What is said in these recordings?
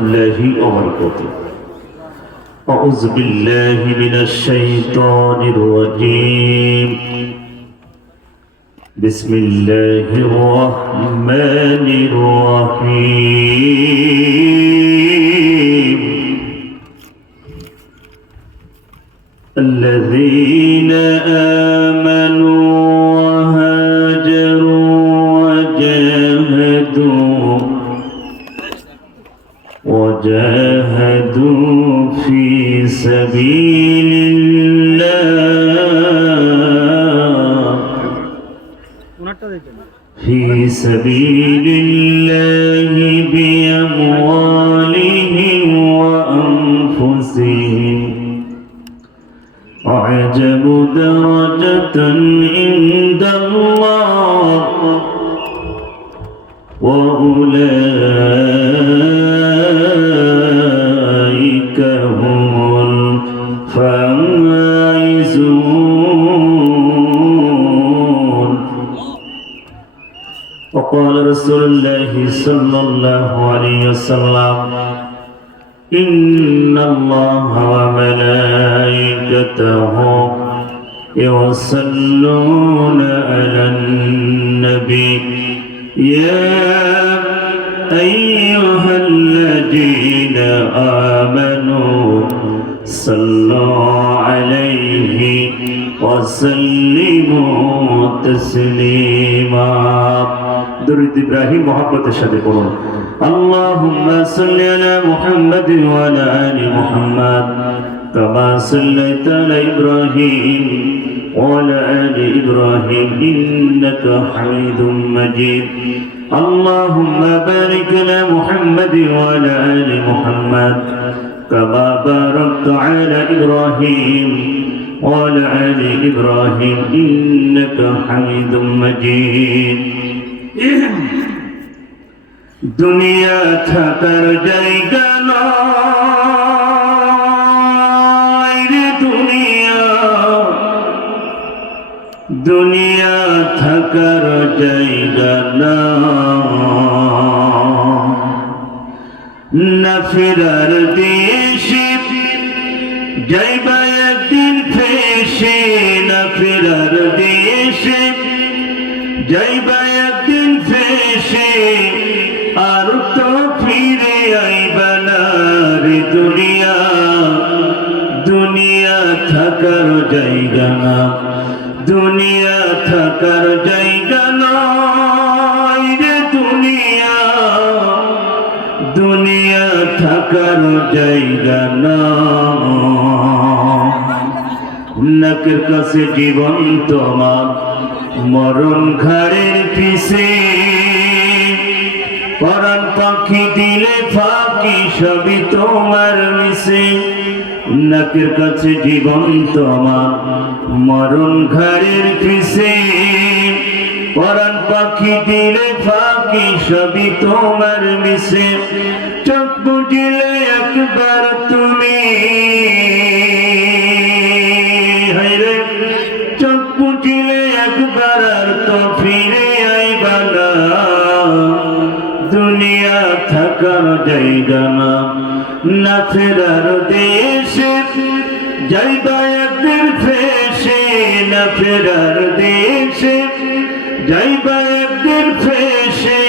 الله وبركاته. أعوذ بالله من الشيطان الرجيم. بسم الله الرحمن الرحيم. الذين آمنوا وجاهدوا في سبيل الله بأموالهم وأنفسهم أعجب درجة عند الله وأولئك هم الفائزون. وقال رسول الله صلى الله عليه وسلم: إن الله وملائكته يصلون على النبي يا أيها الذين آمنوا صلوا عليه وسلموا تسليما. درود إبراهيم محبة الشهادة قولون: اللهم صل على محمد وعلى آل محمد كما صليت على إبراهيم وعلى آل إبراهيم إنك حميد مجيد. اللهم بارك على محمد وعلى آل محمد كما باركت على إبراهيم وعلى آل إبراهيم إنك حميد مجيد. দুনিয়া থাকার জায়গা নয় রে দুনিয়া, দুনিয়া থাকার জায়গা না ফেরার দেশে যাইবা একদিন ফেসে, না ফেরার দেশে যাইবা একদিন ফেসে, আর তো ফিরে আইবা না রে দুনিয়া, দুনিয়া থাকার জায়গা না, দুনিয়া থাকার জায়গা নয় রে দুনিয়া, দুনিয়া থাকার জায়গা নয়। নাকের কাছে জীবন তোমার, মরণ ঘাড়ের পিছে, পরাণ পাখি দিলে ফাঁকি সবই তোমার মিশে। নাকের কাছে জীবন তোমার, মরণ ঘাড়ের পিছে, পরাণ পাখি দিলে ফাঁকি সবই তোমার মিশে। চোখ বুঝিলে একবার তুমি, হায়রে চোখ বুঝিলে একবার আর তো ফিরে আইবা না, দুনিয়া থাকার জায়গা না, না ফেরার দেশে যাইবা একদিন ফেসে, না ফেরার দেশে যাইবা একদিন ফেসে,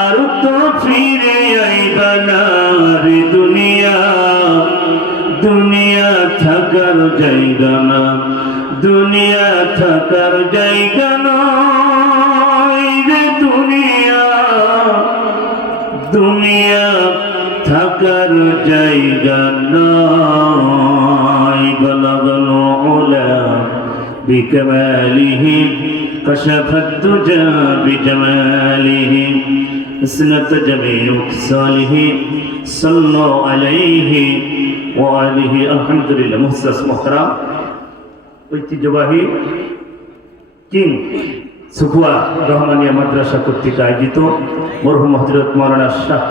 আর তো ফিরে আইবা না রে দুনিয়া, দুনিয়া থাকার জায়গা না, দুনিয়া থাকার জায়গা নয় রে দুনিয়া, দুনিয়া থাকার জায়গা নয়। বলগল উলা বিকামালিহি কশফত দুজা বিজামালিহি আসনাত জামিউ সালিহি সাল্লু আলাইহি ওয়া আলিহি। আলহামদুলিল্লাহ। মুহতারাম মুহতারাম, ঐতিহ্যবাহী কিং সুখুয়া রহমানিয়া মাদ্রাসা কর্তৃক আয়োজিত মরহুম হযরত মাওলানা শাহ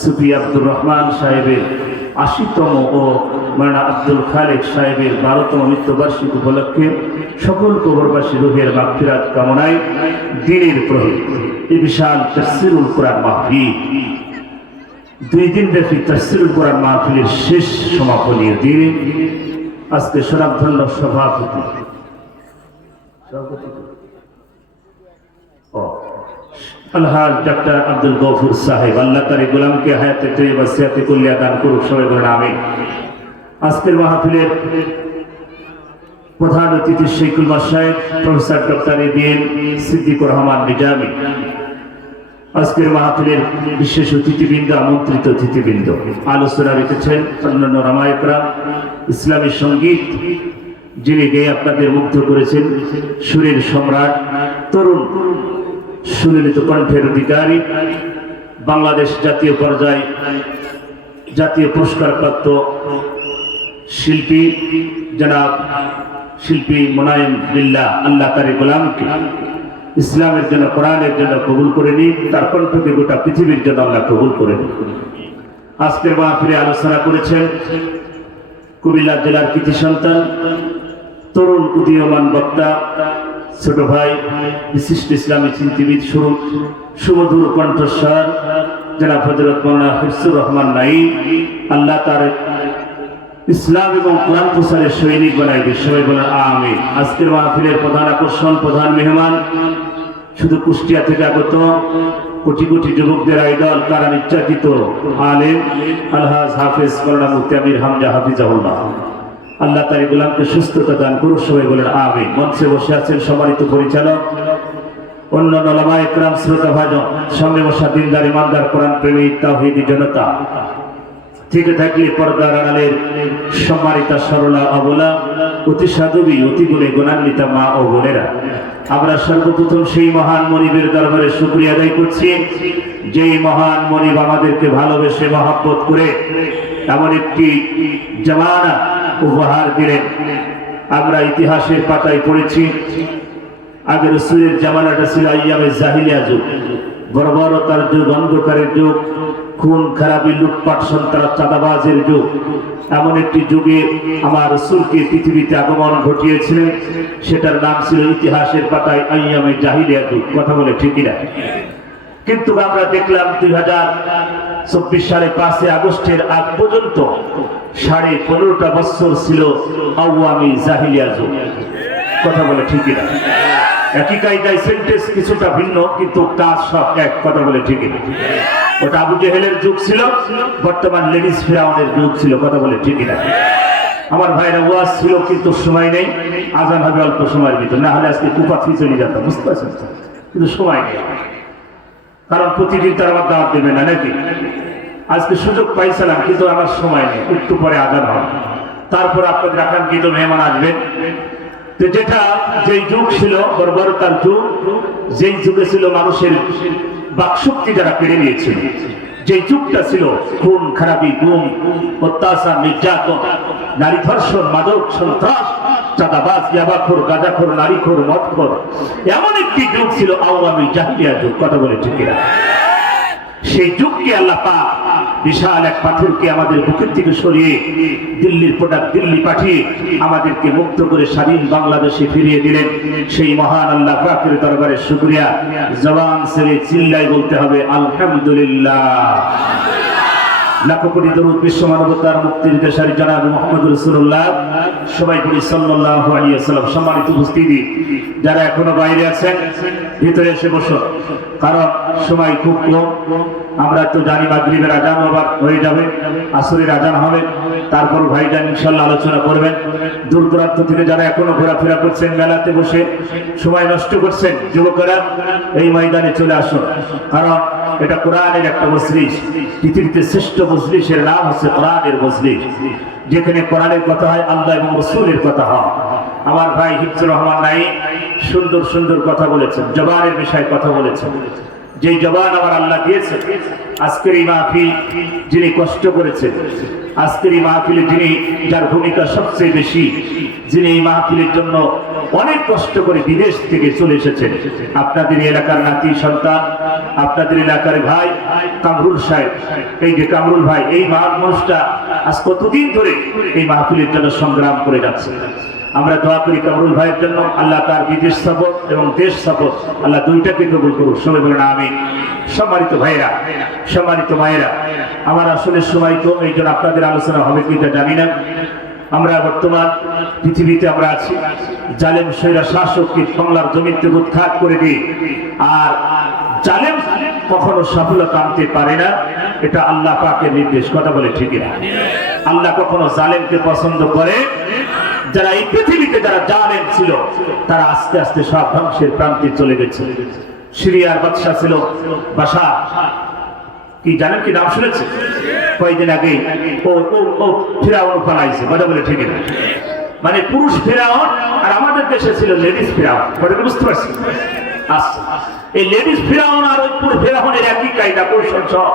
সুফি আব্দুর রহমান সাহেবের ৮০তম ও মাওলানা আব্দুল খালেক সাহেবের ১২তম মৃত্যুবার্ষিকী উপলক্ষে সকল কবরবাসী রুহের মাগফিরাত কামনায় দিনের প্রহর এই বিশাল তাফসীরুল কুরআন মাহফিল দুই দিন ব্যাপী তাফসীরুল কোরআন মাহফিলের শেষ সমাপনীয় দিনে আজকে স্বনামধন্য সভাপতি আলহাজ ডক্টর আব্দুল গফুর সাহেব, আল্লাহ তার গোলামকে হায়াতে তৈয়বা সিয়াতে কুল্লিয়া দান করুক, সবাই বলেন আমিন। আজকের মাহফিলের প্রধান অতিথি শেখুল মাশায়েখ professor doctor ABM Siddiqur Rahman Nizami, আজকের মাহফিলের বিশেষ অতিথিবৃন্দ, আমন্ত্রিত অতিথিবৃন্দ, আলোচনা রেখেছেন অন্যান্য রামায়করা, ইসলামী সঙ্গীত যিনি গেয়ে আপনাদের মুগ্ধ করেছেন, সুরের সম্রাট, তরুণ সুললিত কণ্ঠের অধিকারী, বাংলাদেশ জাতীয় পর্যায়ে জাতীয় পুরস্কারপ্রাপ্ত শিল্পী জনাব শিল্পী মোনায়েম বিল্লাহ, আল্লাহ তার গোলামকে ইসলামের জন্য, কোরআনের জন্য কবুল করে নিন, তার কণ্ঠকে গোটা পৃথিবীর জন্য আল্লাহ কবুল করে নিন। আজকের মাহফিলে আলোচনা করেছেন কুমিল্লা জেলার কৃতি সন্তান, তরুণ উদীয়মান বক্তা, ছোট ভাই, বিশিষ্ট ইসলামী চিন্তাবিদ, সুমধুর কণ্ঠস্বর জনাব হযরত মাওলানা হিফজুর রহমান নাঈম, আল্লাহ তার ইসলাম এবং কোরআন প্রচারের সৈনিক বানাই দিন, সবাই বলেন আমিন। আজকের মাহফিলের প্রধান আকর্ষণ, প্রধান মেহমান, শুধু কুষ্টিয়া থেকে আগত কোটি কোটি যুবকদের আইডল, কারা নির্যাতিত আলেম আলহাজ হাফেজ মাওলানা মুফতি আমির হামজা হাফিজাহুল্লাহ, আল্লাহ তার গোলামকে সুস্থতা দান করুক, সবাই বলেন আমিন। মঞ্চে বসে আছেন সম্মানিত পরিচালক, অন্যান্য ওলামা ইকরাম, শ্রোতা ভাজন, সামনে বসা দিনদার ইমানদার কোরআন প্রেমিক তাওহীদি জনতা, থেকে থাকলে পর্দার আড়ালের সম্মানিতা সরলা অবলা, অতি সাধবী, অতি গুণে গুণান্বিতা মা ও বোনেরা, আমরা সর্বপ্রথম সেই মহান মনিবের দরবারে শুকরিয়া আদায় করছি, যেই মহান মনিব আমাদেরকে ভালোবেসে মহব্বত করে এমন একটি জামানা উপহার দিলেন। আমরা ইতিহাসের পাতায় পড়েছি, আগে রাসূলের জামানাটা ছিল আইয়ামে জাহিলিয়া যুগ, বর্বরতার যুগ, অন্ধকারের যুগ, খুন খারাপি, লুটপাট, সন্ত্রাস, চাঁদাবাজের যুগ। এমন একটি যুগে আমার রাসূলকে পৃথিবীতে আগমন ঘটিয়েছিলেন, সেটার নাম ছিল ইতিহাসের পাতায় আইয়ামে জাহিলিয়া যুগ। কথা বলে ঠিকই না? কিন্তু আমরা দেখলাম 2024 সালে 5 আগস্টের আগ পর্যন্ত 15.5 বছর ছিল আওয়ামী জাহিলিয়া যুগ। কথা বলে ঠিকই না? একই কায়দায়, সেন্টেন্স কিছুটা ভিন্ন কিন্তু কাজ সব এক। কথা বলে ঠিকই না? ওটা আবু জেহেলের যুগ ছিল, বর্তমান লেডিস ফিরাউনের যুগ ছিল। কথা বলে ঠিকই না? আমার ভাইরা, ওয়াজ ছিল কিন্তু সময় নেই, আজান হবে অল্প সময়ের ভিতর, না হলে আজকে কুপাথি চলে যেতাম, বুঝতে পারছেন? কিন্তু সময় নেই, কারণ প্রতিদিন তার আমার দাওয়াত দেবে না নাকি? আজকে সুযোগ পাইছিলাম কিন্তু আমার সময় নেই, একটু পরে আজান হবে, তারপর আপনাদের আকাঙ্ক্ষিত মেহমান আসবেন। তো যেটা যেই যুগ ছিল বর্বরতার যুগ, যেই যুগে ছিল মানুষের বাকশক্তি যারা কেড়ে নিয়েছিল, যে যুগটা ছিল খুন খারাপি, গুম, অত্যাচার, নির্যাতন, নারী ধর্ষণ, মাদক, সন্ত্রাস, চাঁদাবাজ, ইয়াবাখোর, গাঁজাখোর, নারীখোর, মদখোর, এমন একটি যুগ ছিল আওয়ামী জাহিলিয়া যুগ। কথা বলে ঠিক না? সেই যুগকে আল্লাহ পাক বিশাল এক পাথরকে আমাদের বুকের থেকে সরিয়ে দিল্লির প্রোডাক্ট দিল্লি পাঠিয়ে আমাদেরকে মুক্ত করে স্বাধীন বাংলাদেশে ফিরিয়ে দিলেন। সেই মহান আল্লাহ পাকের দরবারে শুকরিয়া, জবান ছেড়ে চিল্লায় বলতে হবে আলহামদুলিল্লাহ। লাখো কোটি দরুদ বিশ্ব মানবতার মুক্তির দেশারী জনাব মুহাম্মদ রাসূলুল্লাহ, সবাই বলি সাল্লাল্লাহু আলাইহি ওয়াসাল্লাম। সম্মানিত উপস্থিতি, যারা এখনো বাইরে আছেন ভিতরে এসে বসো, কারণ সময় খুব কম। আমরা তো জানি মাগরিবের আজান আবার হয়ে যাবে, আসরের আজান হবে, তারপর ভাইজান ইনশাআল্লাহ আলোচনা করবেন। দূর দূরান্ত থেকে যারা এখনো ঘোরাফেরা করছেন, মেলাতে বসে সময় নষ্ট করছেন, যুবকেরা এই ময়দানে চলে আসুন, কারণ এটা কোরআনের একটা মজলিস। পৃথিবীতে শ্রেষ্ঠ মজলিসের নাম হচ্ছে কোরআনের মজলিস, যেখানে কোরআনের কথা হয়, আল্লাহ এবং রাসূলের কথা হয়। আমার ভাই হিফজুর রহমান নাঈম সুন্দর সুন্দর কথা বলেছেন, জবানের বিষয়ে কথা বলেছেন। যেই জবান আমার আল্লাহ দিয়েছেন, আজকের এই মাহফিল যিনি কষ্ট করেছেন, আজকের এই মাহফিলে যিনি, যার ভূমিকা সবচেয়ে বেশি, যিনি এই মাহফিলের জন্য অনেক কষ্ট করে বিদেশ থেকে চলে এসেছেন, আপনাদের এলাকার নাতি সন্তান, আপনাদের এলাকার ভাই কামরুল সাহেব। এই যে কামরুল ভাই, এই মানুষটা আজ কতদিন ধরে এই মাহফিলের জন্য সংগ্রাম করে যাচ্ছে। আমরা দোয়া করি কামরুল ভাইয়ের জন্য, আল্লাহ তার বিদেশ সফর এবং দেশ সফর আল্লাহ দুইটাকে কবুল করুন। সবাই বলেন আমিন। সম্মানিত ভাইরা, সম্মানিত মায়েরা, আমার আসলে সময় তো, এই জন্য আপনাদের আলোচনা হবে কিনা জানি না। আমরা বর্তমান পৃথিবীতে আমরা আছি, জালেম সৈরা শাসককে বাংলার জমিন থেকে উৎখাত করে দিয়ে, আর জালেম কখনো সফলতা আনতে পারে না, এটা আল্লাহ পাকের নির্দেশ। কথা বলে ঠিক না? আল্লাহ কখনো জালেমকে পছন্দ করে। যারা এই পৃথিবীতে যারা জালেম ছিল তারা আস্তে আস্তে সব ধ্বংসের প্রান্তে চলে গেছে। সিরিয়ার বাদশা ছিল বাশার, কি জানেন, কি নাম শুনেছে? কয়েকদিন আগে ও ফিরাউন পালাইছে। কথা বলে ঠিক না? মানে পুরুষ ফিরাউন, আর আমাদের দেশে ছিল লেডিস ফিরাউন। কথা বুঝতে পারছি? আচ্ছা, এই লেডিস ফিরাউন আর ওই পুরুষ ফিরাউনের একই কায়দা কৌশল সব।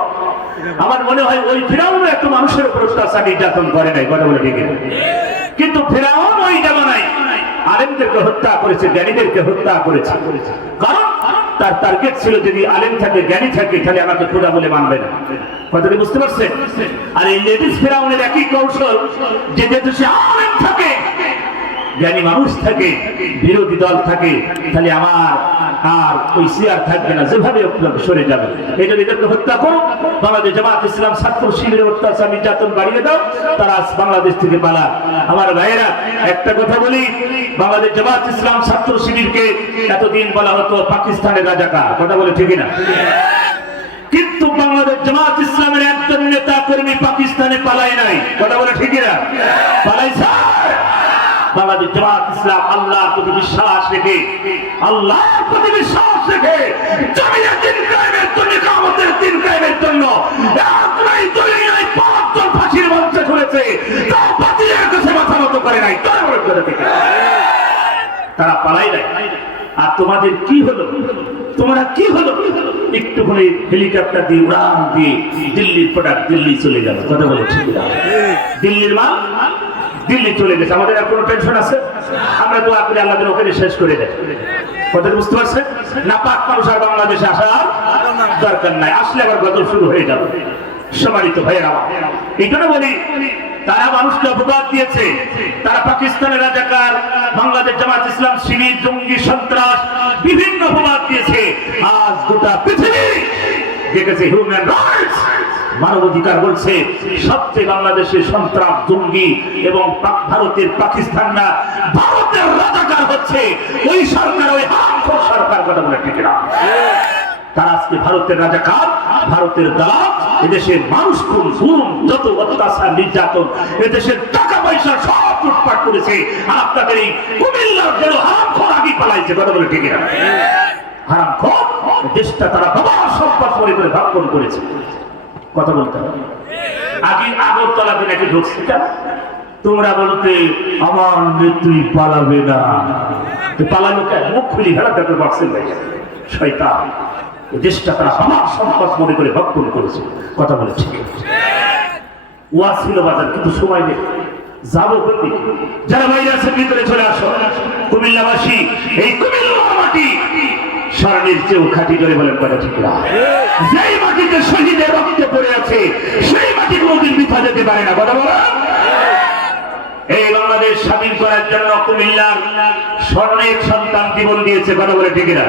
আমার মনে হয় ওই ফিরাউন একটু মানুষের উপর অত্যাচার নির্যাতন করে নাই। কথা বলে ঠিক না? কিন্তু ফিরাউন ওই জামানায় আলেমদেরকে হত্যা করেছে, জ্ঞানীদেরকে হত্যা করেছে। কারণ তার টার্গেট ছিল যদি আলেম থাকে, জ্ঞানী থাকে, তাহলে আমাকে খোদা বলে মানবে না। কথাটি বুঝতে পারছেন? আর এই লেডিস ফিরাউনের একই কৌশল, যে দেশে আলেম থাকে, জ্ঞানী মানুষ থাকে, বিরোধী দল থাকে, তাহলে আমার আর ওই সিয়ার থাকবে না, যেভাবে সরে যাবে। এই জন্য এদেরকে হত্যা করো। বাংলাদেশ জামাত ইসলাম ছাত্র শিবিরের অত্যাচার নির্যাতন বাড়িয়ে দাও, তারা বাংলাদেশ থেকে পালা। আমার ভাইয়েরা, একটা কথা বলি, বাংলাদেশ জামাত ইসলাম ছাত্র শিবিরকে এতদিন বলা হতো পাকিস্তানের রাজাকার। কথা বলে ঠিক না? কিন্তু বাংলাদেশ জামাত ইসলামের একজন নেতা কর্মী পাকিস্তানে পালায় নাই। কথা বলে ঠিক না? পালাইছে। বাংলাদেশ জামাত ইসলাম আল্লাহর প্রতি বিশ্বাস রেখে, আল্লাহর প্রতি বিশ্বাস রেখে জমিনে দিন কায়েমের জন্য, কিয়ামতের দিন কায়েমের জন্য এক নাই, দুই নাই, পাঁচজন ফাঁসির মঞ্চে চলেছে, তাও বাতিলের কাছে মাথা নত করে নাই। তারা পালাই নাই। আর তোমাদের কি হলো? তোমরা কি হলো? একটুখানি হেলিকপ্টার দিয়ে উড়ান দিয়ে দিল্লির প্রোডাক্ট দিল্লি চলে গেল। কথা বলে ঠিক না? দিল্লির মাল দিল্লি চলে গেছে। আমাদের আর কোনো টেনশন আছে? আমরা দোয়া করি আল্লাহ যেন ওখানে শেষ করে দেয়। কথা বুঝতে পারছেন না? পাক মানুষ আর বাংলাদেশে আসার দরকার নাই, আসলে আবার গজল শুরু হয়ে যাবে। সম্মানিত ভাইয়েরা, এই জন্য বলি, তারা মানুষকে অপবাদ দিয়েছে, তারা পাকিস্তানের রাজাকার, বাংলাদেশ জামাত ইসলাম শিবির জঙ্গি সন্ত্রাস, বিভিন্ন অপবাদ দিয়েছে। আজ গোটা পৃথিবী দেখেছে হিউম্যান রাইটস, মানবাধিকার বলছে সবচেয়ে বাংলাদেশের সন্ত্রাস, জঙ্গি এবং ভারতের পাকিস্তান না, ভারতের রাজাকার হচ্ছে ওই সরকার, ওই হারামখোর সরকার। কথা বলে ঠিক না? তারা আজকে ভারতের রাজাকার, ভারতের দালাল, এদেশের মানুষ খুন, জুলুম, যত অত্যাচার নির্যাতন, এদেশের টাকা পয়সা সব লুটপাট করেছে। আর আপনাদের এই কুমিল্লার যেন হারামখোর আগে পালাইছে। কথা বলে ঠিক না? হারামখোর দেশটা তারা বাবার সম্পদ মনে করে ভাগ্যন করেছে। কথা বলতে হবে। আগে আগরতলাতে নাকি ঢুকছে, তোমরা বলতে আমার মৃত্যুই পালাবে না, পালালো কেন? মুখ খুলি ভেড়া দেখতে পারছেন ভাই, শয়তান। দেশটা তারা বাবার সম্পদ মনে করে ভাগ্যন করেছে। কথা বলে ঠিক। ওয়াজ ছিল বাজার, কিন্তু সময় নেই, যাবো কোনদিকে? যারা বাইরে আছে ভিতরে চলে আসো। কুমিল্লাবাসী, এই কুমিল্লার মাটি স্বর্ণের চেয়েও খাঁটি করে বলেন। কথা ঠিক না? যেই মাটিতে শহীদের রক্ত পড়ে আছে, সেই মাটি কোনোদিন বৃথা যেতে পারে না। কথা বলা, এই বাংলাদেশ স্বাধীন করার জন্য কুমিল্লার স্বর্ণের সন্তান জীবন দিয়েছে। কথা বলে ঠিক না?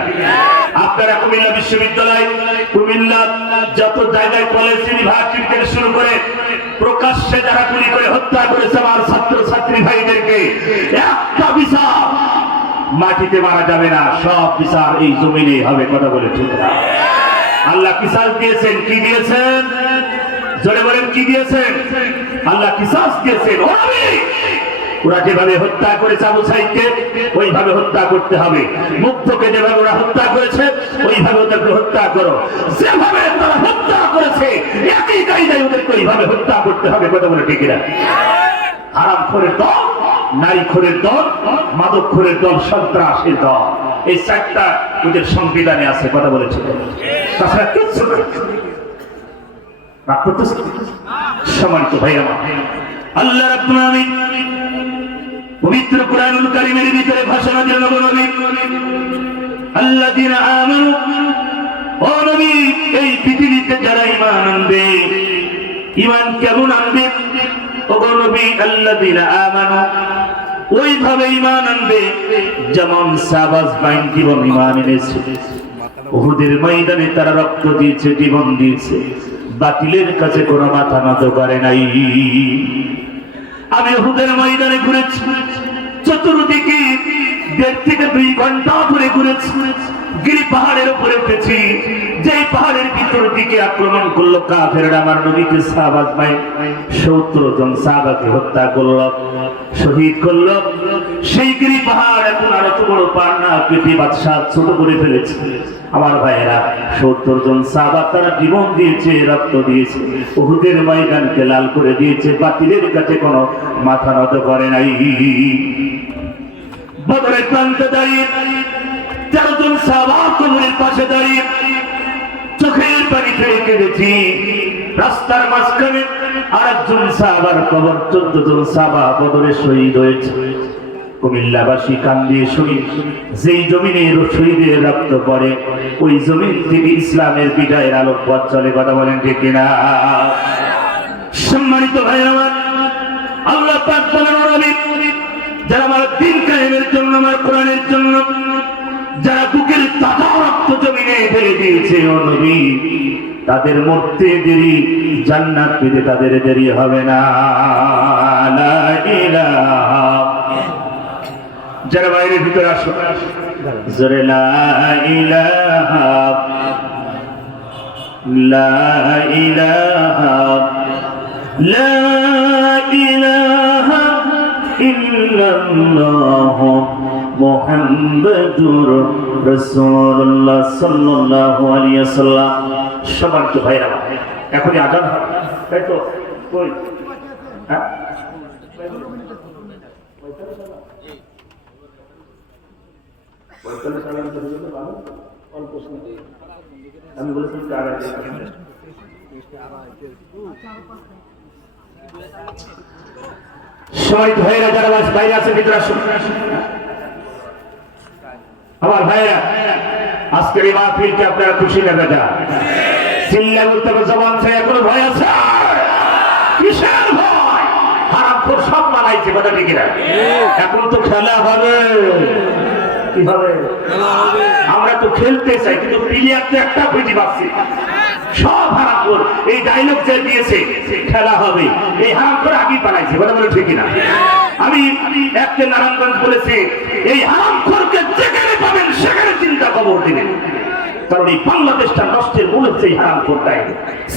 আপনারা কুমিল্লা বিশ্ববিদ্যালয়, কুমিল্লা যত জায়গায় কলেজ, ইউনিভার্সিটি থেকে শুরু করে প্রকাশ্যে যারা গুলি করে হত্যা করেছে আমার ছাত্র ছাত্রী ভাইদেরকে, একটা বিচার মাটিতে মারা যাবে না, সব বিচার এই জমিনে হবে। কথা বলে ঠিক না? আল্লাহ কিসাস দিয়েছেন। কি দিয়েছেন? জোরে বলেন, কি দিয়েছেন? আল্লাহ কিসাস দিয়েছেন। ওরা যেভাবে হত্যা করেছে আবু সাইদকে, ওইভাবে হত্যা করতে হবে। মুগ্ধকে যেভাবে ওরা হত্যা করেছে, ওইভাবে ওদেরকে হত্যা করো। যেভাবে তারা হত্যা করেছে, একই কায়দায় ওদেরকে ওইভাবে হত্যা করতে হবে। কথা বলে ঠিক না? হারামখোরের দল, নারীখোরের দল, মাদকখোরের দল, সন্ত্রাসের দল, এই চারটা ওদের সংবিধানে আছে। কথা বলেছে, তাছাড়া কিচ্ছু না। সম্মানিত ভাইরা, আল্লাহ রাব্বুল আলামিন পবিত্র কুরআনুল কারীমের ভিতরে ঘোষণা দিলেন, নবী আল্লাযীনা আমানু, ও নবী এই পৃথিবীতে যারা ঈমান আনবে, ঈমান কেমন আনবে? ও নবী আল্লাযীনা আমানু, ওইভাবে ঈমান আনবে যেমন সাহাবাজ বাইন জীবন ঈমান এনেছে। উহুদের ময়দানে তারা রক্ত দিয়েছে, জীবন দিয়েছে, বাতিলের কাছে কোনো মাথা নত করে নাই। আমি উহুদের ময়দানে ঘুরেছি, চতুর্দিকে 1.5 থেকে 2 ঘন্টা ধরে ঘুরেছি। গিরি পাহাড়ের উপরে উঠেছি, যেই পাহাড়ের ভিতর দিকে আক্রমণ করলো কাফেররা আমার নবীকে, সাহাবাজ ভাই 70 জন সাহাবাকে হত্যা করলো, শহীদ করলো। সেই গিরি পাহাড় এখন আর এত বড় পাহাড় না, কেটে বাদশাহ ছোট করে ফেলেছে। আমার ভাইয়েরা 70 জন সাহাবা তারা জীবন দিয়েছে, রক্ত দিয়েছে, উহুদের ময়দানকে লাল করে দিয়েছে, বাতিলের কাছে কোনো মাথা নত করে নাই। বদরের প্রান্তে দাঁড়িয়ে 13 জন সাহাবা কবরের পাশে দাঁড়িয়ে চোখের পানি ফেলে কেঁদেছি। রাস্তার মাঝখানে আরেকজন সাহাবার কবর, 14 জন সাহাবা বদরে শহীদ হয়েছে। কুমিল্লাবাসী কান্দিয়ে শহীদ, যেই জমিনে শহীদের রক্ত পড়ে ওই জমিন থেকে ইসলামের বিজয়ের আলোক পথ চলে। কথা বলেন ঠিক কিনা? সম্মানিত ভাই আমার, আল্লাহ পাক বলেন যারা আমার দিন কায়েমের জন্য, আমার কোরআনের জন্য যারা বুকের তাজা রক্ত জমিনে ফেলে দিয়েছে, ও নবী তাদের মরতে দেরি, জান্নাত পেতে তাদের দেরি হবে না। লা ইলাহা, যারা বাইরের ভিতরে আসো জোরে লা ইলাহা, লা ইলাহা, লা ইলাহা ইল্লাল্লাহ মুহাম্মাদুর রাসূলুল্লাহ সাল্লাল্লাহু আলাইহি ওয়াসাল্লাম। সম্মানিত ভাইরা, এখনই আজান হবে, তাই তো? কই হ্যাঁ, আমি বলেছিলাম সবাই ভাইরা যারা বাইরে আছে ভিতরে আসুন। আমার ভাইরা, আজকের এই মাহফিলকে আপনারা খুশি নেবে না? চিল্লা বলতে হবে জবান ছাড়া, কোনো ভয় আছে? কিসের ভয়? হারামখোর সব মানাইছে, কথা ঠিক না? এখন তো খেলা হবে। কি হবে? আমরা তো খেলতে চাই, কিন্তু প্লেয়ার তো একটা খুঁজে পাচ্ছি, সব হারামখোর। এই ডায়লগ যে দিয়েছে খেলা হবে, এই হারামখোর আগেই পালাইছে, কথা বলে ঠিক না? আমি একটা নারায়ণগঞ্জ বলেছি, এই হারামখোরকে যেখানে পাবেন সেখানে চিন্তা খবর দিবেন, কারণ এই বাংলাদেশটা নষ্টের মূল হচ্ছে এই হারামখোরটাই।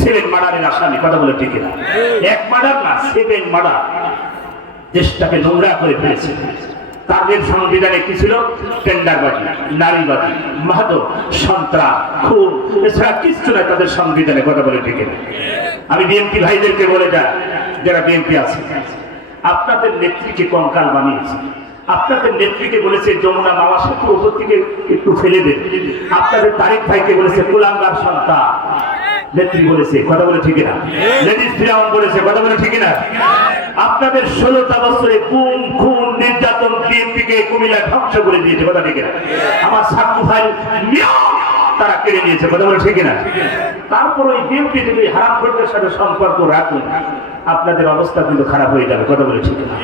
7 মার্ডারের আসামি, কথা বলে ঠিক না? 1 মার্ডার না, 7 মার্ডার দেশটাকে নোংরা করে ফেলেছে। তাদের সংবিধানে কি ছিল? টেন্ডারবাজি, নারীবাজি, মাদক, সন্ত্রাস, খুন, এছাড়া কিছু না তাদের সংবিধানে, কথা বলে ঠিক না? আমি বিএনপি ভাইদেরকে বলে যাই, যারা বিএনপি আছে, আপনাদের নেত্রীকে কঙ্কাল বানিয়েছে, আপনাদের নেত্রীকে বলেছে যমুনা মামা সেতুর উপর থেকে একটু ফেলে দেন, আপনাদের তারেক ভাইকে বলেছে কুলাঙ্গার সন্তান, নেত্রী বলেছে, কথা বলে ঠিক না? লেডিস ফিরাউন বলেছে, কথা বলে ঠিক না? আপনাদের 16টা বছরে গুম, খুন, নির্যাতন বিএনপিকে কুমিল্লা ধ্বংস করে দিয়েছে, কথা ঠিক না? আমার সাক্ষু ভাই তারা কেড়ে নিয়েছে, কথা বলে ঠিক না? তারপর ওই বিএনপি যদি হারামখোরদের সাথে সম্পর্ক রাখুন, আপনাদের অবস্থা কিন্তু খারাপ হয়ে যাবে, কথা বলে ঠিক না?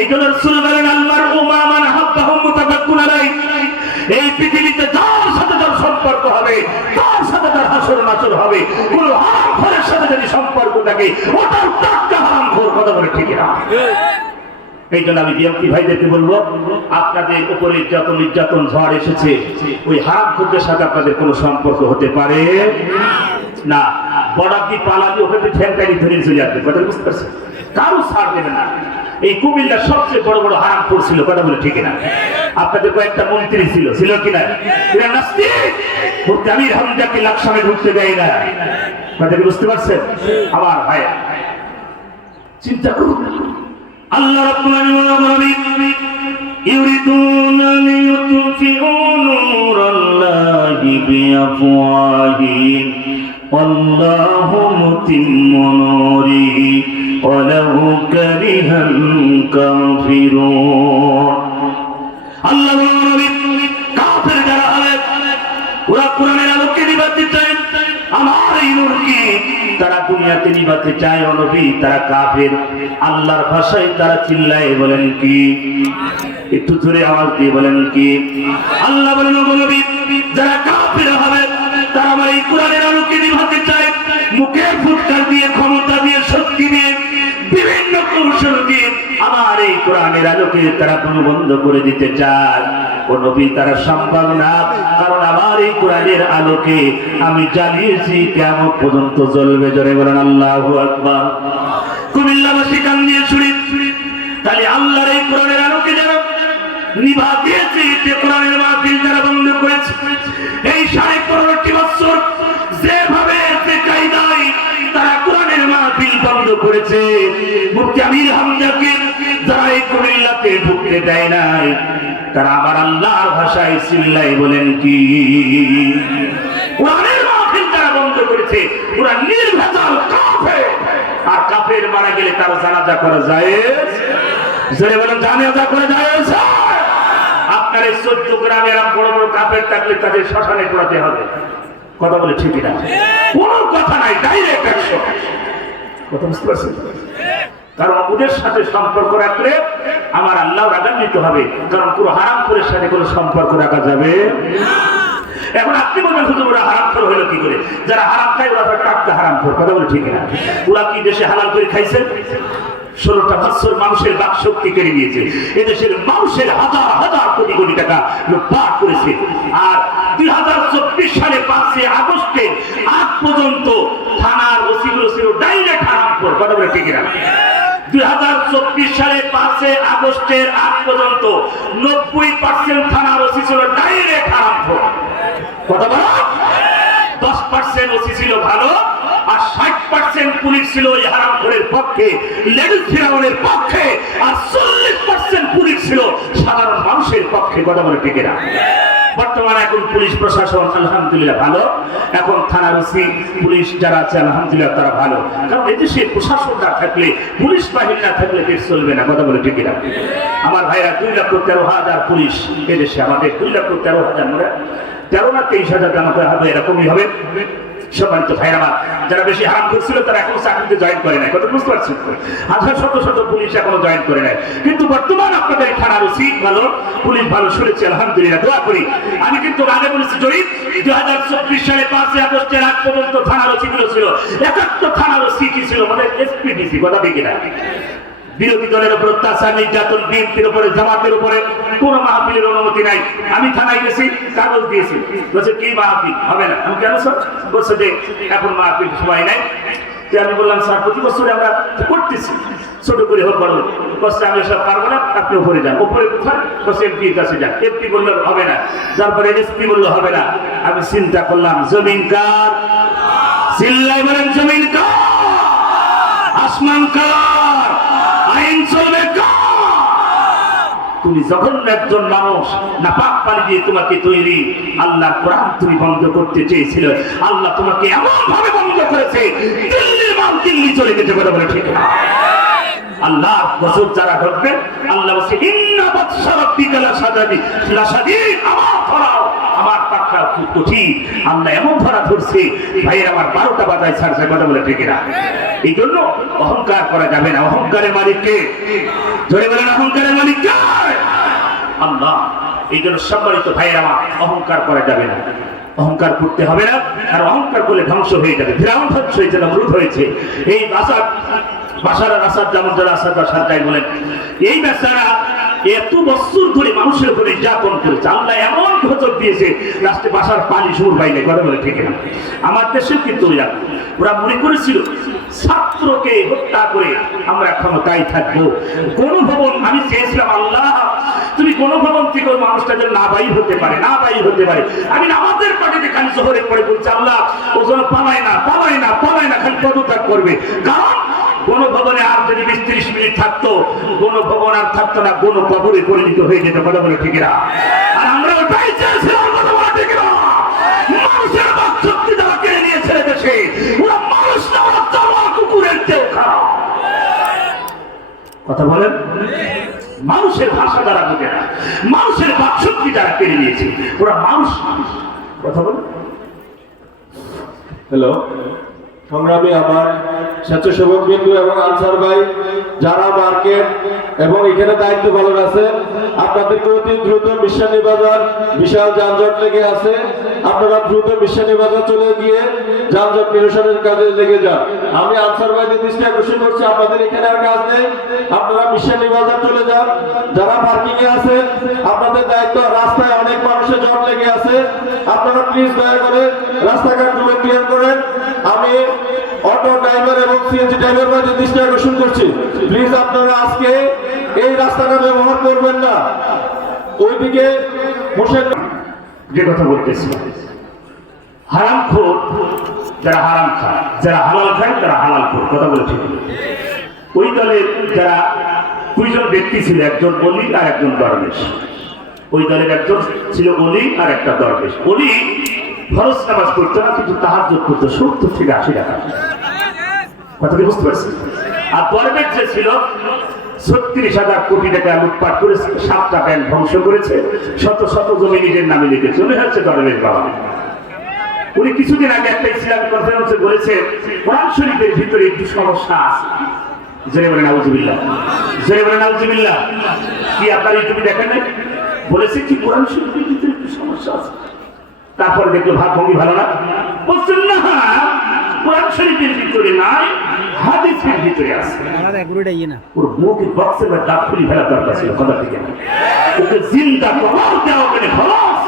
এই জন্য রাসূল বলেন আল্লাহর উম্মান হাব্বাহুম মুতাফাক্কুন আলাইহি, এই পৃথিবীতে যার সাথে যার সম্পর্ক হবে তার সাথে তার হাসর নাসর হবে। কোন হারামখোরের সাথে যদি সম্পর্ক থাকে ওটার টাটকা হারামখোর, কথা বলে ঠিক না? এই জন্য আমি বিএনপি ভাইদেরকে বলবো, আপনাদের উপরে যত নির্যাতন ঝড় এসেছে, ওই হারামখোরদের সাথে আপনাদের কোনো সম্পর্ক হতে পারে না। বড়াকি পালাদি ওখানে ঠেলটাই ধরে চলে আসবে, কথা বুঝতে পারছেন? কারো ছাড় দেবে না। এই কুমিল্লার সবচেয়ে বড় বড় হারামখোর ছিল, কথা বলে ঠিক না? আপনাদের কয়েকটা মন্ত্রী ছিল, ছিল কিনা? এরা নাস্তিক, মুফতি আমির হামজাকে লাকসামে ঢুকতে দেয় না, কথা বুঝতে পারছেন? আমার ভাই চিন্তা করুন, আল্লাহ রাব্বুল আলামিন ইউরিদুনা লিইউতফিউ নূরাল্লাহি বিআফওয়াহিহিম ওয়াল্লাহু মুতিম্মু নূরিহি ওয়ালাউ কারিহাল কাফিরুন। আল্লাহ বলেন কাফের যারা হবে ওরা কোরআনের আলোকে নিবাতে চায়, আমার এই নূরকে তারা দুনিয়াতে নিভাতে চায়, ও নবী তারা কাফের। আল্লাহর ভাষায় তারা চিল্লায় বলেন কি? একটু জোরে আওয়াজ দিয়ে বলেন কি? আল্লাহ বলেন, ও নবী যারা কাফের হবে তারা আমার এই কোরআনের আলোকে নিভাতে চায়, মুখে ফুৎকার দিয়ে, ক্ষমতা দিয়ে, শক্তি দিয়ে, বিভিন্ন কৌশল দিয়ে আমার এই কোরআনের আলোকে তারা বন্ধ করে দিতে চায়। ও নবী তারা সম্ভব না, কারণ আমার এই কোরআনের আলোকে আমি জ্বালিয়েছি কিয়ামত পর্যন্ত জ্বলবে। জোরে বলেন আল্লাহু আকবার। কুমিল্লাবাসী কান দিয়ে শুনি, তাহলে আল্লাহর এই কোরআনের আলোকে যারা নিভা দিয়েছে, যে কোরআনের মাহফিল যারা বন্ধ করেছে, এই 15.5 বছর যেভাবে যে কায়দায় তারা কোরআনের মাহফিল বন্ধ করেছে, মুফতি আমির হামজাকে যারা এই কুমিল্লাতে ঢুকতে দেয় নাই, তারা আবার আল্লাহর ভাষায় চিল্লাই বলেন কি? কোরআনের মাহফিল যারা বন্ধ করেছে, ওরা নির্ভেজাল কাফের। আর কাফের মারা গেলে তার জানাজা করা জায়েজ? জোরে বলেন, জানাজা করা জায়েজ? আপনার এই 14 গ্রামে এরকম বড় বড় কাফের থাকলে তাদের শ্মশানে পোড়াতে হবে। কথা বলে ঠিক না? কোনো কথা নাই, ডাইরেক্ট 100। কথা বুঝতে পারছেন? কারণ ওদের সাথে সম্পর্ক রাখলে আমার আল্লাহ রাগান্বিত হবে, কারণ পুরো হারামখোরের সাথে কোনো সম্পর্ক রাখা যাবে না। এখন আপনি বলবেন হুজুর ওরা হারামখোর হলো কি করে? যারা হারাম খায় ওরা টাটকা হারামখোর। কথা বলে ঠিক না? ওরা কি দেশে হালাল করে খাইছে? 16টা বছর মানুষের বাক শক্তি কেড়ে নিয়েছে, এদেশের মানুষের হাজার হাজার কোটি কোটি টাকা লুটপাট করেছে। আর 2024 সালে 5 আগস্টের আগ পর্যন্ত থানার ওসিগুলো ছিল ডাইরেক্ট হারামখোর। কথা বলে ঠিক না? 2024 সালে 5 আগস্টের আগ পর্যন্ত 90% থানার ওসি ছিল ডাইরেক্ট হারামখোর। কথা বলো, 10% ওসি ছিল ভালো, আর 60% পুলিশ ছিল ওই হারামখোরের পক্ষে, লেডিস ফিরাউনের পক্ষে, আর 40% পুলিশ ছিল সাধারণ মানুষের পক্ষে। কথা বলে ঠিক না? বর্তমানে এখন পুলিশ প্রশাসন আলহামদুলিল্লাহ ভালো, এখন থানার ওসি পুলিশ যারা আছে আলহামদুলিল্লাহ তারা ভালো। কারণ এদেশে প্রশাসন না থাকলে, পুলিশ বাহিনী না থাকলে দেশ চলবে না। কথা বলে ঠিক না? আমার ভাইরা 2,13,000 পুলিশ এদেশে, আমাদের 2,13,000 মানে 13 না 23,000 জানাতে হবে, এরকমই হবে। সম্মানিত ভাইরা, যারা বেশি হারাম করছিল তারা এখন চাকরিতে জয়েন করে নাই। কথা বুঝতে পারছেন? হাজার শত শত পুলিশ এখনো জয়েন করে নাই। কিন্তু বর্তমান আপনাদের থানার ওসি ভালো, পুলিশ ভালো, শুনেছি আলহামদুলিল্লাহ, দোয়া করি। আমি কিন্তু আগে বলেছি জরিপ 2024 সালে 5 আগস্টের আগ পর্যন্ত থানার ওসি গুলো ছিল 71 থানার ওসি কি ছিল মানে এসপিডিসি। কথা দেখি না? বিরোধী দলের উপর অত্যাচার, নির্যাতন, বিএনপির উপরে, জামাতের উপরে কোন মাহফিলের অনুমতি নাই। আমি থানায় গেছি, কাগজ দিয়েছি, বলছে কি মাহফিল হবে না? আমি কেন স্যার? বলছে যে এখন মাহফিল সময় নাই। আমি বললাম স্যার প্রতি বছর আমরা করতেছি, ছোট করে হোক বড়। বলছে আমি সব পারবো না, আপনি উপরে যান। উপরে কোথায়? বলছে এমপির কাছে যান। এমপি বললো হবে না, তারপরে এসপি বললো হবে না। আমি চিন্তা করলাম জমিন কার? চিল্লাই বলেন জমিন কার? আসমান কার? আইন চলবে কার? তুমি যখন একজন মানুষ নাপাক পানি দিয়ে তোমাকে তৈরি, আল্লাহর কোরআন তুমি বন্ধ করতে চেয়েছিল, আল্লাহ তোমাকে এমন ভাবে বন্ধ করেছে দিল্লির মাল দিল্লি চলে গেছে। কথা বলে ঠিক না? আল্লাহ গজব যারা ঢুকবে, আল্লাহ বলছে ইন্না বাতশা রাব্বিকা লাশাদীদ, আমার ধরাও, আমার পাকড়া খুব কঠিন। আল্লাহ এমন ধরা ধরছে ভাইয়ের আমার 12টা বাজায় ছাড়ছে। কথা বলে ঠিক না? এই জন্য অহংকার করা যাবে না। অহংকারের মালিক কে? ধরে বলেন অহংকারের মালিক কে? আল্লাহ। এই জন্য সম্মানিত ভাইয়ের আমার অহংকার করা যাবে না, অহংকার করতে হবে না। আর অহংকার করলে ধ্বংস হয়ে যাবে। ফিরাউন ধ্বংস হয়েছে, নমরুদ হয়েছে। এই বাশার আল আসাদ, যেমন যারা আসাদ বাশার বলেন, এই বেচারা এত বছর ধরে মানুষের উপরে নির্যাতন করেছে, আল্লাহ এমন গজব দিয়েছে লাস্টে বাসার পানি সুর বাইরে। কথা বলে ঠিক না? আমার দেশের কিন্তু ওরা মনে করেছিল ছাত্রকে হত্যা করে আমরা ক্ষমতায় থাকবো। গণভবন আমি চেয়েছিলাম আল্লাহ তুমি গণভবন থেকে ওই মানুষটা যেন না বাই হতে পারে, না বাই হতে পারে। আমি আমাদের পার্টিতে খালি জোহরে পড়ে বলছি আল্লাহ ও যেন পালায় না, পালায় না, পালায় না, খালি পদত্যাগ করবে। কারণ গণভবনে আর যদি 20-30 মিনিট থাকতো, গণভবন আর থাকতো না, গণকবরে পরিণত হয়ে যেত। কথা বলে ঠিক না? আর আমরা ওটাই চেয়েছিলাম। কথা বলে ঠিক না? মানুষের বাক শক্তি যারা কেড়ে নিয়েছে দেশে, ওরা মানুষ না, ওরা কুকুরের চেয়েও খারাপ। কথা বলেন? মানুষের ভাষা দ্বারা বোঝে না, মানুষের বাক শক্তি যারা কেড়ে নিয়েছে ওরা মানুষ। কথা বলেন? হ্যালো, সংগ্রামী আমার স্বেচ্ছাসেবক বিন্দু এবং আনসার ভাই যারা মার্কেট এবং এখানে দায়িত্ব পালন আছে, আপনাদেরকে অতি দ্রুত মিশানি বাজার বিশাল যানজট লেগে আছে, আপনারা দ্রুত মিশানি বাজার চলে গিয়ে যানজট নিরসনের কাজে লেগে যান। আমি আনসার ভাইদের দৃষ্টি আকর্ষণ করছি, আপনাদের এখানে আর কাজ নেই, আপনারা মিশানি বাজার চলে যান। যারা পার্কিং এ আছে আপনাদের দায়িত্ব, রাস্তায় অনেক মানুষের জট লেগে আছে, আপনারা প্লিজ দয়া করে রাস্তাঘাটগুলো ক্লিয়ার করেন। আমি অটো ড্রাইভার এবং সিএনজি ড্রাইভার ভাইদের দৃষ্টি আকর্ষণ করছি, প্লিজ আপনারা আজকে এই রাস্তাটা ব্যবহার করবেন না, ওইদিকে বসেন। যে কথা বলতেছি, হারামখোর যারা হারাম খায়, যারা হালাল খায় তারা হালাল খোর, কথা বলে ঠিক। ওই দলের যারা দুইজন ব্যক্তি ছিল, একজন অলি আর একজন দরবেশ। ওই দলের একজন ছিল অলি আর একটা দরবেশ। অলি ফরজ নামাজ পড়তো না, কিন্তু তাহাজ্জুদ করতো 70 থেকে 80 টাকা। কথাটি বুঝতে পারছি? আর দরবেশ যে ছিল 36,000 কোটি টাকা লুটপাট করেছে, 7টা ব্যাংক ধ্বংস করেছে, শত শত জমি নিজের নামে লিখেছে। উনি হচ্ছে দরবেশ বাবা। উনি কিছুদিন আগে একটা ইসলামিক কনফারেন্সে বলেছে, কোরআন শরীফের ভিতরে একটু সমস্যা আছে। জেনে বলেন নাউজুবিল্লাহ, জেনে বলেন নাউজুবিল্লাহ। কি আপনার ইউটিউবে দেখেন নাই? বলেছে কি কোরআন শরীফের ভিতরে একটু সমস্যা আছে। তারপরে দেখলো ভাবভঙ্গি ভালো না, বলছেন না কোরআন শরীফের ভিতরে নাই, হাদিসের ভিতরে আছে। ওর মুখের বক্সের দাঁত খুলি ফেলা দরকার ছিল, কথা ঠিক না? ওকে জিন্দা কবর দেওয়া করে খলাস।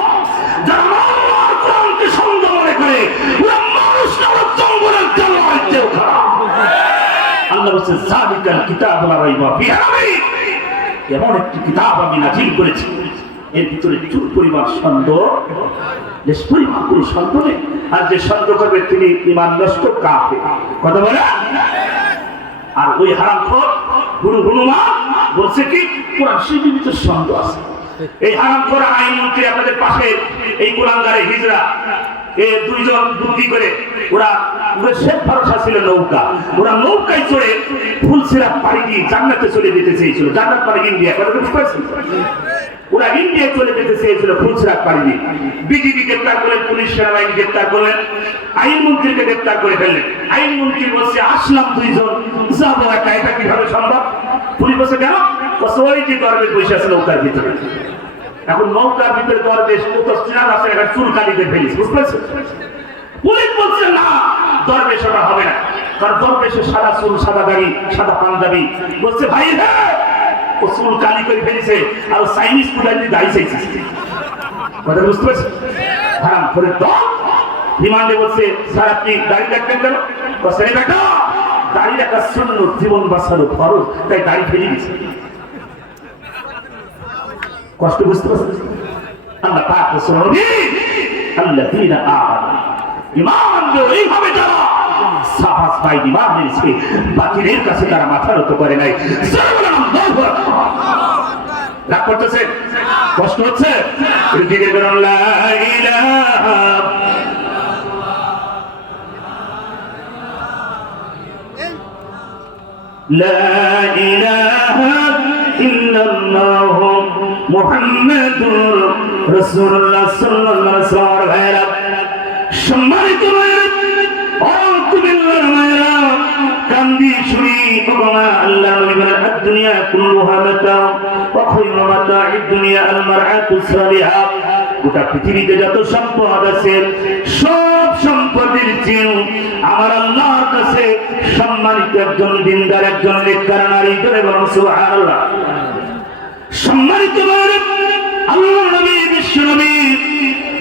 যারা আল্লাহর কোরআনকে সন্দেহ মনে করে, ওরা মানুষ না, ওরা জঙ্গলের জানোয়ারের চেয়েও খারাপ। আল্লাহ বলছে যালিকাল কিতাবু লা রাইবা ফিহি, এমন একটি কিতাব আমি নাযিল করেছি, এর ভিতরে চুল পরিমাণ সন্দেহ, বেশ পরিমাণ কোনো সন্দেহ নেই। আর যে সন্দেহ করবে তিনি ঈমান নষ্ট, কাফের, কথা বলে। আর ওই হারামখোর গুরু হনুমান বলছে কি কোরআন শরীফের ভিতরে সন্দেহ আছে। এই হারামখোর আইনমন্ত্রী আপনাদের পাশে এই কোরআনগারে হিজরা, এ দুইজন বুদ্ধি করে ওরা শেখ ভরসা ছিল নৌকা, ওরা নৌকায় চড়ে ফুলসিরাত পাড়ি দিয়ে জান্নাতে চলে যেতে চেয়েছিল। জান্নাত মানে ইন্ডিয়া, কথা বুঝতে পারছেন? ওরা ইন্ডিয়া চলে যেতে চেয়েছিল ফুলসিরাত পাড়ি দিয়ে। বিজিবি গ্রেপ্তার করলেন, পুলিশ সেনাবাহিনী গ্রেপ্তার করলেন, আইনমন্ত্রীকে গ্রেপ্তার করে ফেললেন। আইনমন্ত্রী বলছে আসলাম দুইজন, যাবো একা, এটা কিভাবে সম্ভব? পুলিশ বলছে কেন? ওই যে দরবেশ বসে আছে নৌকার ভিতরে। এখন নৌকার ভিতরে দরবেশ কত স্নান আছে, একটা চুল কালিতে ফেলিস, বুঝতে পারছেন? পুলিশ বলছে না, দরবেশ ওটা হবে না, কারণ দরবেশের সাদা চুল, সাদা দাড়ি, সাদা পাঞ্জাবি। বলছে ভাই হ্যাঁ, ও চুল কালি করে ফেলিছে, আর চাইনিজ পুলার দিয়ে দাড়ি চাইছে, কথা বুঝতে পারছেন? হারাম করে দল রিমান্ডে বলছে স্যার আপনি দাড়ি রাখবেন কেন? বলছে বেটা দাড়ি রাখা সুন্নাত, জীবন বাঁচানো ফরজ, তাই দাড়ি ফেলে দিছে। কষ্ট বুঝতে পারছেন? আল্লাহ পাক বলেন আল্লাযীনা আমানু, ঈমান এইভাবে যারা সাফাস পাই ঈমান এনেছে, বাতিলের কাছে তারা মাথা নত করে নাই। রাগ করতেছে, কষ্ট হচ্ছে, দিকে বেরোন লা ইলাহা লা ইলাহা ইল্লাল্লাহ মুহাম্মাদুর রাসূলুল্লাহ সাল্লাল্লাহু আলাইহি ওয়াসাল্লাম। সম্মানিত কান্দি শুনি আল্লাহ নবী বলেন দুনিয়া কুল্লুহা মাতা ওয়া খায়রু মাতা'আদ দুনিয়া আল মারআতুস সালিহা। গোটা পৃথিবীতে যত সম্পদ আছে সব সম্পদের চেয়ে আমার আল্লাহর কাছে সম্মানিত একজন দিনদার, একজন নেককার নারী, জোরে বলুন সুবহানাল্লাহ। সম্মানিত আল্লাহ নবী বিশ্ব নবী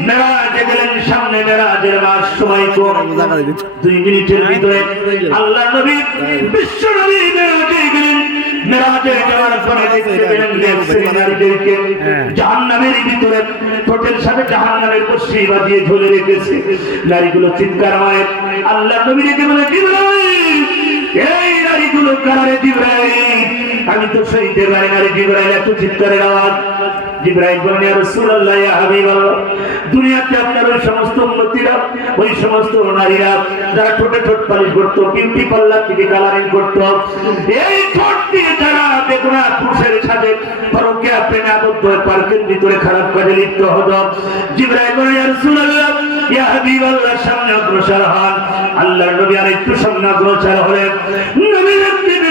মেরাজে গেলেন, সামনে মেরাজের মাস, সময় কম, 2 মিনিটের ভিতরে আল্লাহ নবী বিশ্ব নবী মেরাজে গেলেন। মেরাজে যাওয়ার পরে দেখতে পেলেন নারীদেরকে জাহান্নামের ভিতরে ঠোঁটের সাথে জাহান্নামের রশি বাঁধিয়ে ঝুলে রেখেছে। নারীগুলো চিৎকার মারে, আল্লাহ নবী দেখে বলে জিবরাইল, এই নারীগুলো কারে? জিবরাইল আমি তো সইতে পারি না রে জিবরাইল, এত চিৎকারের আওয়াজ। জিবরাইল বলেন ইয়া রাসূলুল্লাহ, ইয়া হাবিবাল্লাহ, দুনিয়াতে আপনার ওই সমস্ত উম্মতিরা, ওই সমস্ত নারীরা যারা ঠোঁটে ঠোঁট পালিশ করতো, বিউটি পার্লার থেকে কালারিং করতো, এই ঠোঁট দিয়ে যারা বেগুনা পুরুষের সাথে পরকীয়া প্রেমে আবদ্ধ হয়ে পার্কের ভিতরে খারাপ কাজে লিপ্ত হতো। জিবরাইল বলেন ইয়া রাসূলুল্লাহ, ইয়া হাবিবাল্লাহ সামনে অগ্রসর হন। আল্লাহর নবী আরেকটু সামনে অগ্রসর হলেন। নবী দেখলেন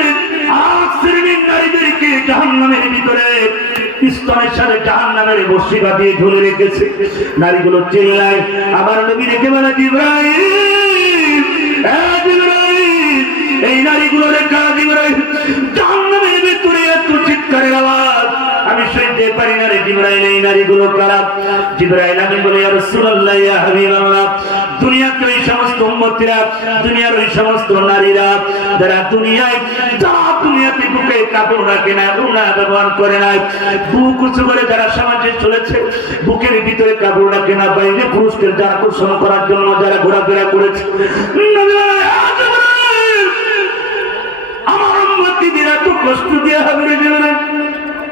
আজ শ্রেণীর নারীদেরকে জাহান্নামের ভিতরে স্তনের সাথে জাহান্নামের বর্ষি বাঁধিয়ে ঝুলে রেখেছে। নারীগুলো চিল্লায়, আমার নবী রেখে বলে, জিবরাইল, জিবরাইল, এই নারীগুলো রেখা, জিবরাইল, জাহান্নামের ভিতরে এত চিৎকারের আওয়াজ আমি সইতে পারি না রে জিবরাইল, এই নারীগুলো কারা? জিবরাইল আমি বলি, ইয়া রাসূলুল্লাহ, ইয়া হাবিবাল্লাহ, দুনিয়ার ওই সমস্ত উম্মতিরা, দুনিয়ার ওই সমস্ত নারীরা যারা দুনিয়াতে বুকে কাপড় রাখে না, ওড়না ব্যবহার করে না, বুক উঁচু করে যারা সমাজে চলেছে, বুকের ভিতরে কাপড় রাখে না, বাইরে পুরুষকে যারা আকর্ষণ করার জন্য যারা ঘোরাফেরা করেছে, আমার উম্মতিরা তো কষ্ট দিয়ে হবে রে জিবরাইল।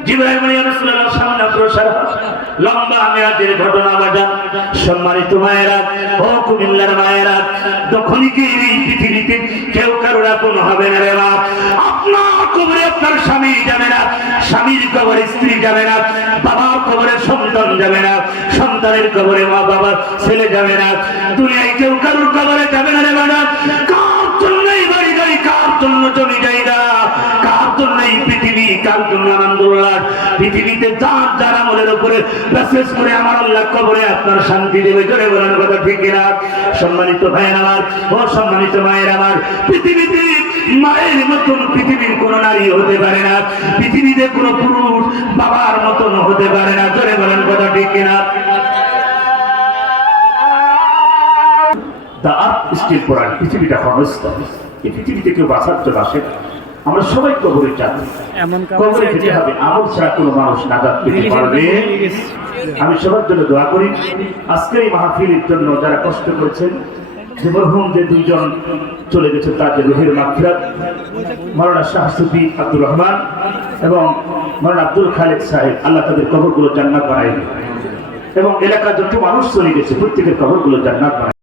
জিবরাইল বলে, ইয়া রাসূলুল্লাহ, সামনে অগ্রসর হন। লম্বা মেয়াদের ঘটনা বাজান। সম্মানিত মায়েরা, ও কুমিল্লার মায়েরা, তখনই কি এই পৃথিবীতে কেউ কারোর আপন হবে না রে বাপ। আপনার কবরে আপনার স্বামী যাবে না, স্বামীর কবরে স্ত্রী যাবে না, বাবার কবরে সন্তান যাবে না, সন্তানের কবরে মা বাবা ছেলে যাবে না, দুনিয়ায় কেউ কারোর কবরে যাবে না রে বাবা। কার জন্য এই বাড়ি গাড়ি, কার জন্য জমি জায়গা, কার জন্য এই পৃথিবী, কার জন্য আনন্দোল্লাস? পৃথিবীতে যার যার আমলের উপরে মেসেজ করে আমার আল্লাহ কবরে আপনার শান্তি দেবে, জোরে বলার কথা ঠিক না? সম্মানিত ভাইয়ের আমার, ও সম্মানিত মায়ের আমার, পৃথিবীতে মায়ের মতন পৃথিবীর কোন নারী হতে পারে না, পৃথিবীতে কোন পুরুষ বাবার মতন হতে পারে না, জোরে বলেন কথা ঠিক না? The earth is temporary, পৃথিবীটা ক্ষণস্থায়ী। এই পৃথিবীতে কেউ বাঁচার জন্য আসে না। আমরা সবাই কবরে যাব, কবরে যেতে হবে। আমল ছাড়া কোনো মানুষ নাজাত পেতে পারবে? আমি সবার জন্য দোয়া করি। আজকের এই মাহফিলের জন্য যারা কষ্ট করেছেন, যে মরহুম যে দুইজন চলে গেছে তাদের রুহের মাগফিরাত, মাওলানা শাহ সুফি আব্দুর রহমান এবং মাওলানা আব্দুল খালেক সাহেব, আল্লাহ তাদের কবরগুলো জান্নাত বানায় দিন। এবং এলাকার যত মানুষ চলে গেছে প্রত্যেকের কবরগুলো জান্নাত বানায়।